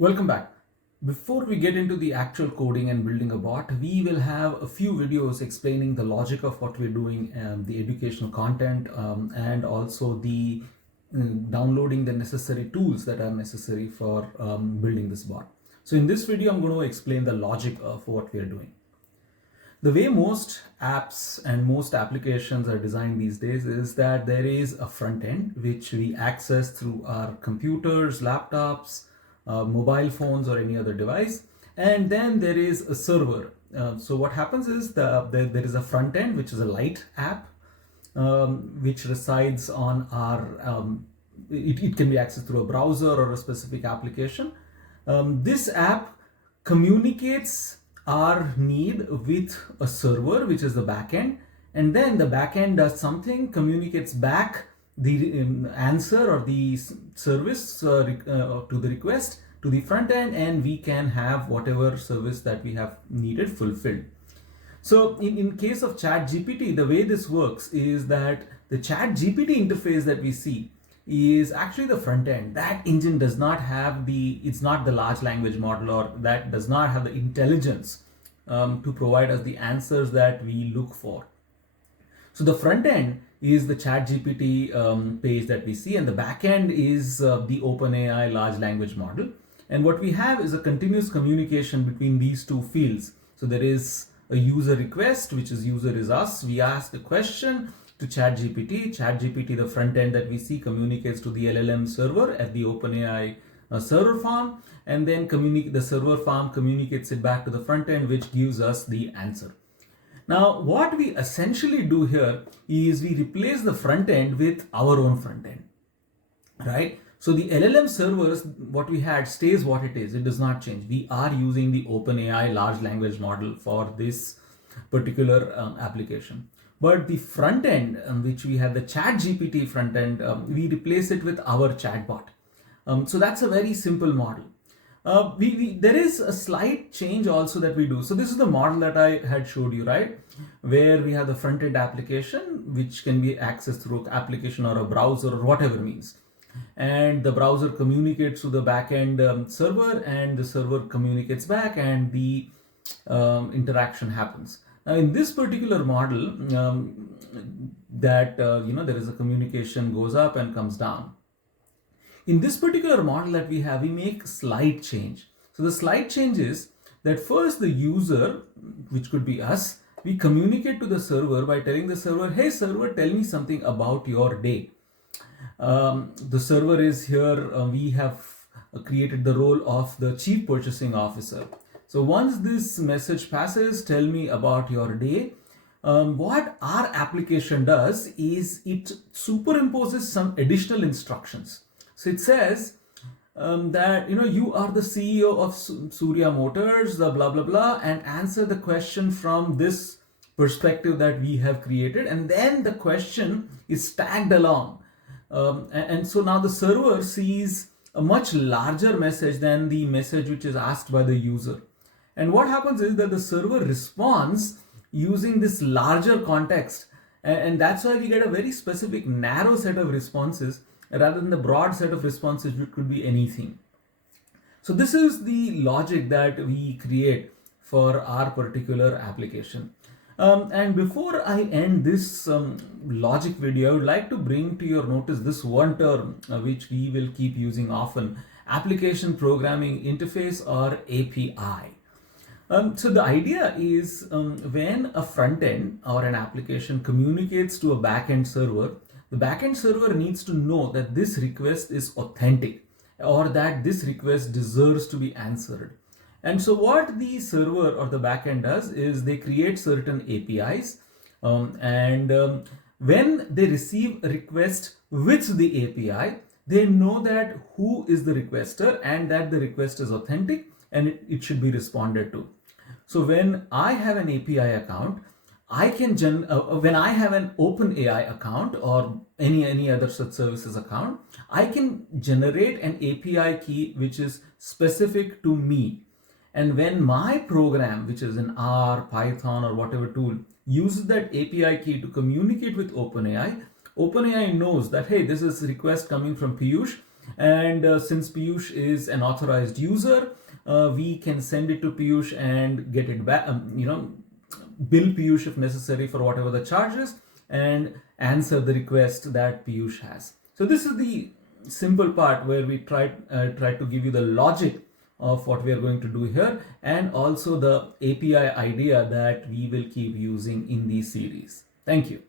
Welcome back. Before we get into the actual coding and building a bot, we will have a few videos explaining the logic of what we're doing, the educational content, and also the downloading the necessary tools that are necessary for building this bot. So in this video, I'm going to explain the logic of what we are doing. The way most apps and most applications are designed these days is that there is a front end which we access through our computers, laptops, mobile phones, or any other device, and then there is a server. So what happens is there is a front end which is a light app which resides on our it can be accessed through a browser or a specific application. This app communicates our need with a server, which is the backend, and then the backend does something, communicates back the answer or the service to the request to the front end, and we can have whatever service that we have needed fulfilled. So in case of ChatGPT, the way this works is that the ChatGPT interface that we see is actually the front end. That engine does not have it's not the large language model, or that does not have the intelligence to provide us the answers that we look for. So the front end is the ChatGPT page that we see, and the back end is the OpenAI large language model. And what we have is a continuous communication between these two fields. So there is a user request, which is user is us. We ask the question to ChatGPT. ChatGPT, the front end that we see, communicates to the LLM server at the OpenAI server farm, and then the server farm communicates it back to the front end, which gives us the answer. Now, what we essentially do here is we replace the front end with our own front end, right? So the LLM servers, what we had, stays what it is. It does not change. We are using the OpenAI large language model for this particular application. But the front end, which we have the ChatGPT front end, we replace it with our chatbot. So that's a very simple model. There is a slight change also that we do. So this is the model that I had showed you, right? Where we have the front end application, which can be accessed through an application or a browser or whatever means. And the browser communicates to the backend server, and the server communicates back, and the interaction happens. Now, in this particular model, there is a communication goes up and comes down. In this particular model that we have, we make slight change. So the slight change is that first the user, which could be us, we communicate to the server by telling the server, hey server, tell me something about your day. The server is here. We have created the role of the chief purchasing officer. So once this message passes, tell me about your day. What our application does is it superimposes some additional instructions. So it says that you are the CEO of Surya Motors, blah blah blah, and answer the question from this perspective that we have created, and then the question is tagged along. And so now the server sees a much larger message than the message which is asked by the user. And what happens is that the server responds using this larger context. And that's why we get a very specific narrow set of responses rather than the broad set of responses, which could be anything. So this is the logic that we create for our particular application. And before I end this logic video, I would like to bring to your notice this one term which we will keep using often: application programming interface, or API. So the idea is when a front end or an application communicates to a backend server, the backend server needs to know that this request is authentic, or that this request deserves to be answered. And so what the server or the backend does is they create certain APIs, and when they receive a request with the API, they know that who is the requester and that the request is authentic and it should be responded to. So when I have an API account, I can when I have an OpenAI account or any other such services account, I can generate an API key which is specific to me. And when my program, which is in R, Python, or whatever tool, uses that API key to communicate with OpenAI, OpenAI knows that, hey, this is a request coming from Piyush, And since Piyush is an authorized user, we can send it to Piyush and get it back, bill Piyush if necessary for whatever the charge is, and answer the request that Piyush has. So this is the simple part where we try to give you the logic of what we are going to do here, and also the API idea that we will keep using in these series. Thank you.